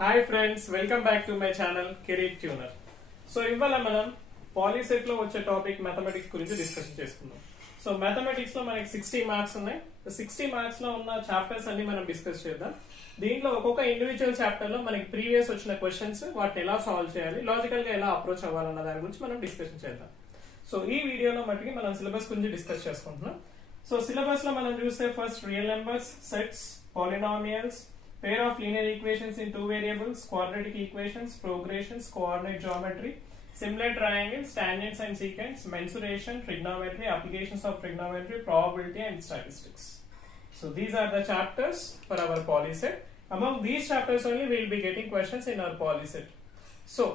Hi friends, welcome back to my channel career tuner. So ఇవాళ మనం POLYCET లో వచ్చే టాపిక్ మ్యాథమెటిక్స్ గురించి డిస్కషన్ చేసుకుందాం. సో మ్యాథమెటిక్స్ లో మనకి 60 మార్క్స్ ఉన్నాయి. 60 మార్క్స్ లో ఉన్న చాప్టర్స్ అన్ని మనం డిస్కస్ చేద్దాం. దీంట్లో ఒక్కొక్క ఇండివిజువల్ చాప్టర్ లో మనకి ప్రీవియస్ వచ్చిన క్వశ్చన్స్, వాటిని ఎలా సాల్వ్ చేయాలి, లాజికల్ గా ఎలా అప్రోచ్ అవ్వాలన్న దాని గురించి మనం డిస్కషన్ చేద్దాం. సో ఈ వీడియోలో మట్టుకి మనం సిలబస్ గురించి డిస్కస్ చేసుకుంటున్నాం. సో సిలబస్ లో మనం చూస్తే first real numbers, sets, polynomials, pair of linear equations in two variables, quadratic equations, progressions, coordinate geometry, similar triangles, tangents and secants, mensuration, trigonometry, applications of trigonometry, probability and statistics. So these are the chapters for our polyset. Among these chapters only we will be getting questions in our polyset. So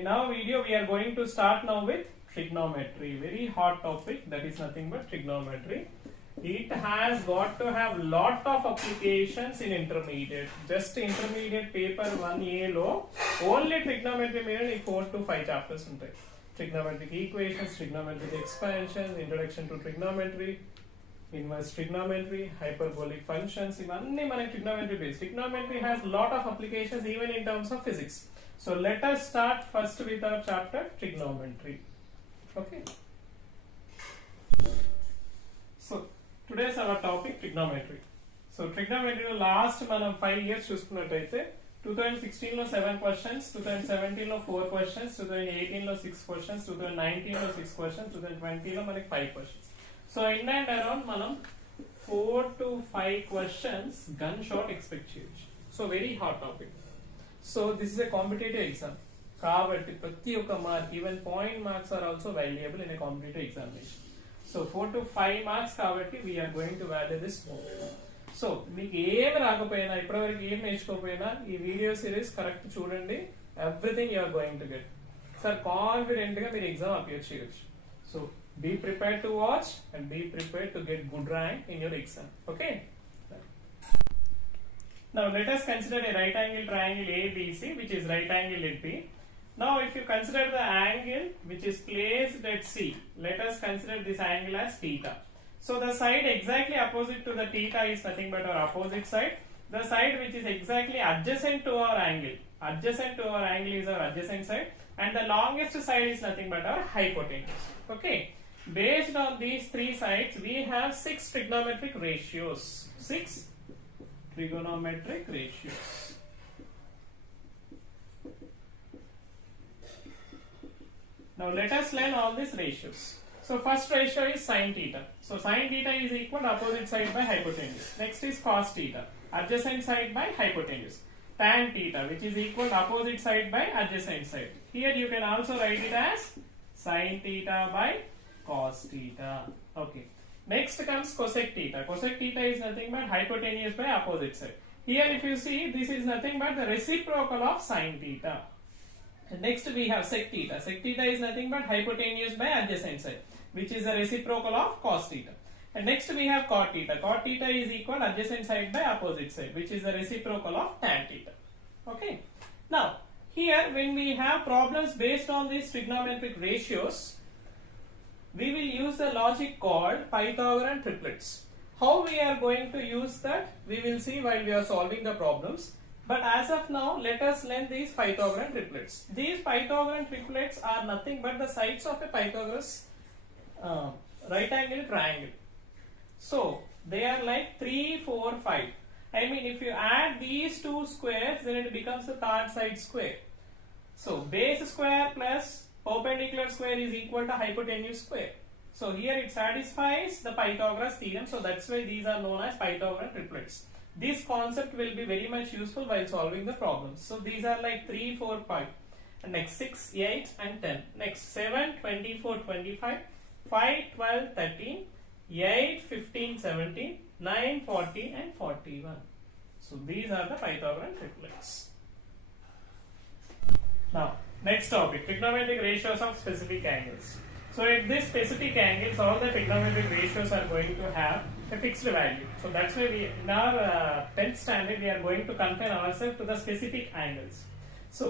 in our video we are going to start now with trigonometry, very hot topic, that is nothing but trigonometry. It has got to have lot of applications in intermediate. Just intermediate paper 1A లో only trigonometry మీద 4 to 5 chapters ఉంటాయి. Trigonometric equations, trigonometric expansion, introduction to trigonometry, inverse trigonometry, hyperbolic functions, ఇవన్నీ మనకి trigonometry based. Trigonometry has lot of applications even in terms of physics. So let us start first with our chapter trigonometry. Okay. So today's our topic trigonometry. So trigonometry లో last మనం 5 years చూసుకున్నట్టయితే 2016 లో 7 questions, 2017 లో 4 questions, 2018 లో 6 questions, 2019 లో 6 questions, 2020 లో మనకి 5 questions. So in and around మనం 4 to 5 questions gun shot expect చేయొచ్చు. So very hot topic. So this is a competitive exam కాబట్టి ప్రతి ఒక్క mark, even point marks are also valuable in a competitive examination. So 4 to 5 marks కాబట్టి we are going to value this more. So మీకు ఏమి రాకపోయినా, ఇప్పటివరకు ఏం నేర్చుకోకపోయినా ఈ వీడియో సిరీస్ కరెక్ట్ చూడండి. Everything you are going to get. Sir confident గా మీరు ఎగ్జామ్ అపియర్ చేయొచ్చు. So be prepared to watch and be prepared to get good rank in your exam. Okay. Now let us consider a right angle triangle ABC which is right angle at B. Now if you consider the angle which is placed at C, let us consider this angle as theta. So the side exactly opposite to the theta is nothing but our opposite side. The side which is exactly adjacent to our angle, adjacent to our angle is our adjacent side, and the longest side is nothing but our hypotenuse. Okay. Based on these three sides we have 6 trigonometric ratios. 6 trigonometric ratios. Now let us learn all these ratios. So first ratio is sin theta. So sin theta is equal to opposite side by hypotenuse. Next is cos theta, adjacent side by hypotenuse. Tan theta, which is equal to opposite side by adjacent side. Here you can also write it as sin theta by cos theta. Okay. Next comes cosec theta. Cosec theta is nothing but hypotenuse by opposite side. Here if you see, this is nothing but the reciprocal of sin theta. And next we have sec theta. Sec theta is nothing but hypotenuse by adjacent side, which is the reciprocal of cos theta. And next we have cot theta. Cot theta is equal adjacent side by opposite side, which is the reciprocal of tan theta. Okay. Now here when we have problems based on these trigonometric ratios, we will use the logic called Pythagorean triplets. How we are going to use that, we will see while we are solving the problems. But as of now, let us learn these Pythagorean triplets. These Pythagorean triplets are nothing but the sides of a Pythagoras right angle triangle. So they are like 3, 4, 5. I mean, if you add these two squares, then it becomes the third side square. So base square plus perpendicular square is equal to hypotenuse square. So here it satisfies the Pythagoras theorem. So that's why these are known as Pythagorean triplets. This concept will be very much useful while solving the problems. So these are like 3, 4, 5. And next 6, 8 and 10. Next 7, 24, 25, 5, 12, 13, 8, 15, 17, 9, 40 and 41. So these are the Pythagorean triplets. Now next topic, trigonometric ratios of specific angles. So at this specific angles, all the trigonometric ratios are going to have a fixed value. So that's why we in our 10th standard we are going to confine ourselves to the specific angles. So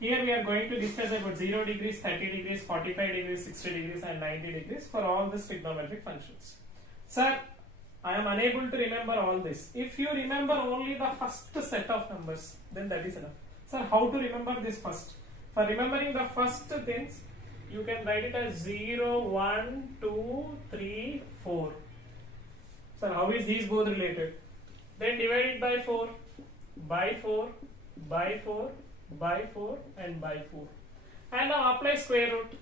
here we are going to discuss about 0 degrees, 30 degrees, 45 degrees, 60 degrees and 90 degrees for all the trigonometric functions. Sir, I am unable to remember all this. If you remember only the first set of numbers, then that is enough. Sir, how to remember this first? For remembering the first things, you can write it as 0, 1, 2, 3, 4. Sir, how is these both related? Then divide it by 4, by 4, by 4, by 4 and by 4. And now apply square root.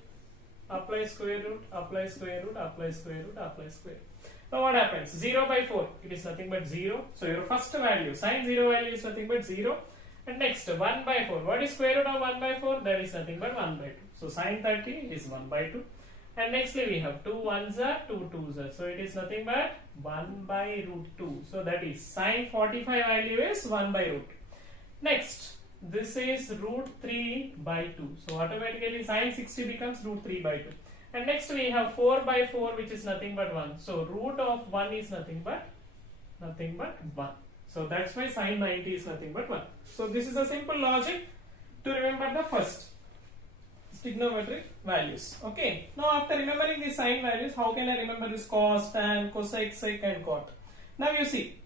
Apply square root, apply square root, apply square root, apply square root. Now what happens? 0 by 4, it is nothing but 0. So your first value, sine 0 value is nothing but 0. And next 1 by 4. What is square root of 1 by 4? That is nothing but 1 by 2. So sine 30 is 1 by 2. And nextly we have 2 1s are 2 2s are. So it is nothing but 1 by root 2. So that is sine 45 value is 1 by root. Next, this is root 3 by 2. So automatically sine 60 becomes root 3 by 2. And next we have 4 by 4, which is nothing but 1. So root of 1 is nothing but 1. So that's why sine 90 is nothing but 1. So this is a simple logic to remember the first trigonometric values. Okay. Now after remembering these sine values, how can I remember this cos, tan, cosec, sec and cot? Now you see,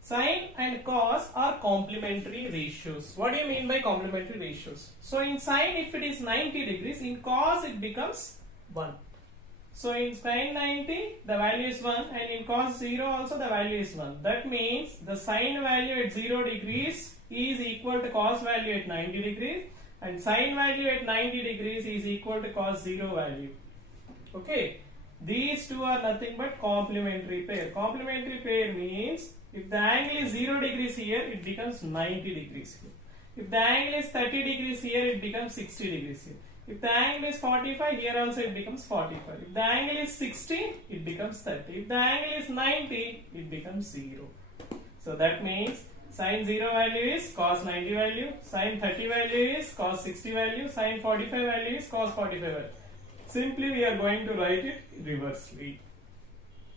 sine and cos are complementary ratios. What do you mean by complementary ratios? So in sine, if it is 90 degrees, in cos it becomes 1. So in sine 90, the value is 1, and in cos 0 also the value is 1. That means the sine value at 0 degrees is equal to cos value at 90 degrees, and sine value at 90 degrees is equal to cos 0 value. Okay, these two are nothing but complementary pair. Complementary pair means if the angle is 0 degrees here, it becomes 90 degrees here. If the angle is 30 degrees here, it becomes 60 degrees here. If the angle is 45, here also it becomes 45. If the angle is 60, it becomes 30. If the angle is 90, it becomes 0. So that means sine 0 value is cos 90 value, sine 30 value is cos 60 value, sine 45 value is cos 45 value. Simply we are going to write it reversely.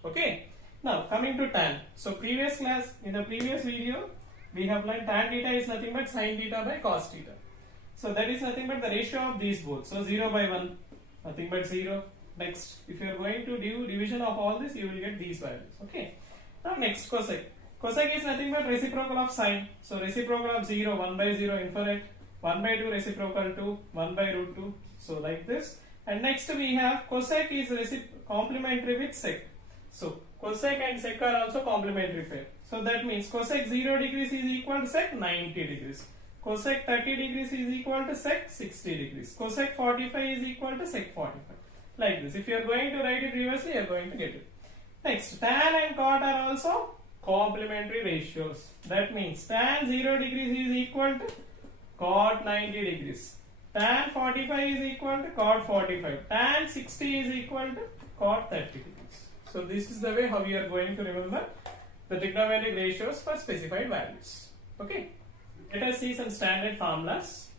Okay. Now coming to tan. So previous class, in the previous video, we have learned tan theta is nothing but sine theta by cos theta. So that is nothing but the ratio of these both. So 0 by 1, nothing but 0. Next, if you are going to do division of all this, you will get these values. Okay. Now next, cosec. Cosec is nothing but reciprocal of sine. So reciprocal of 0, 1 by 0 infinite, 1 by 2 reciprocal to 1 by root 2. So like this. And next we have cosec is complementary with sec. So cosec and sec are also complementary pair. So that means cosec 0 degrees is equal to sec 90 degrees. Cosec 30 degrees is equal to sec 60 degrees. Cosec 45 is equal to sec 45. Like this. If you are going to write it reversely, you are going to get it. Next, tan and cot are also complementary ratios. That means tan 0 degrees is equal to cot 90 degrees. Tan 45 is equal to cot 45. Tan 60 is equal to cot 30 degrees. So this is the way how you are going to remember the trigonometric ratios for specified values. Okay. Let us see some standard formulas.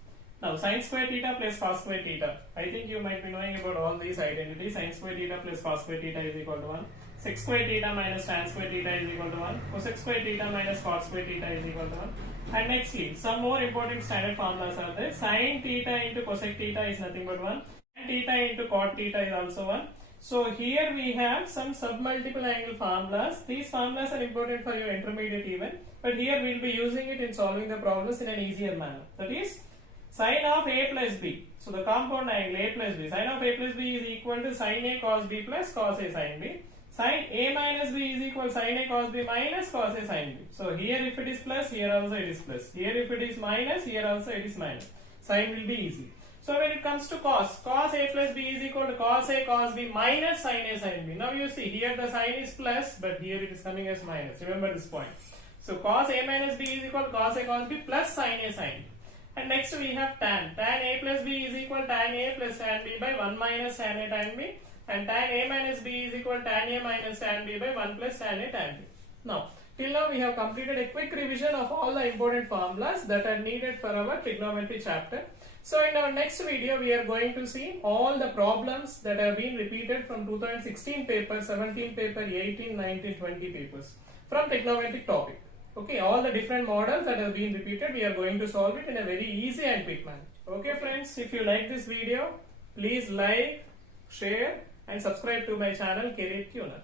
Now sin square theta plus cos square theta. I think you might be knowing about all these identities. Sin square theta plus cos square theta is equal to 1. Sec square theta minus tan square theta is equal to 1. Cosec square theta minus cot square theta is equal to 1. And nextly, some more important standard formulas are there. Sin theta into cosec theta is nothing but 1. Tan theta into cot theta is also 1. So here we have some submultiple angle formulas. These formulas are important for your intermediate even, but here we will be using it in solving the problems in an easier manner. That is sin of a plus b. So the compound angle a plus b. Sin of a plus b is equal to sin a cos b plus cos a sin b. Sin a minus b is equal to sin a cos b minus cos a sin b. So here if it is plus, here also it is plus. Here if it is minus, here also it is minus. Sin will be easy. So when it comes to cos a plus b is equal to cos a cos b minus sin a sin b. Now you see here the sign is plus, but here it is coming as minus. Remember this point. So cos a minus b is equal to cos a cos b plus sin a sin b. And next we have tan. Tan a plus b is equal to tan a plus tan b by 1 minus tan a tan b. And tan a minus b is equal to tan a minus tan b by 1 plus tan a tan b. Now, till now we have completed a quick revision of all the important formulas that are needed for our trigonometry chapter. So in our next video, we are going to see all the problems that have been repeated from 2016 paper, 17 paper, 18, 19, 20 papers from trigonometric topic. Okay, all the different models that have been repeated, we are going to solve it in a very easy and quick manner. Okay friends, if you like this video, please like, share and subscribe to my channel Career Tuner.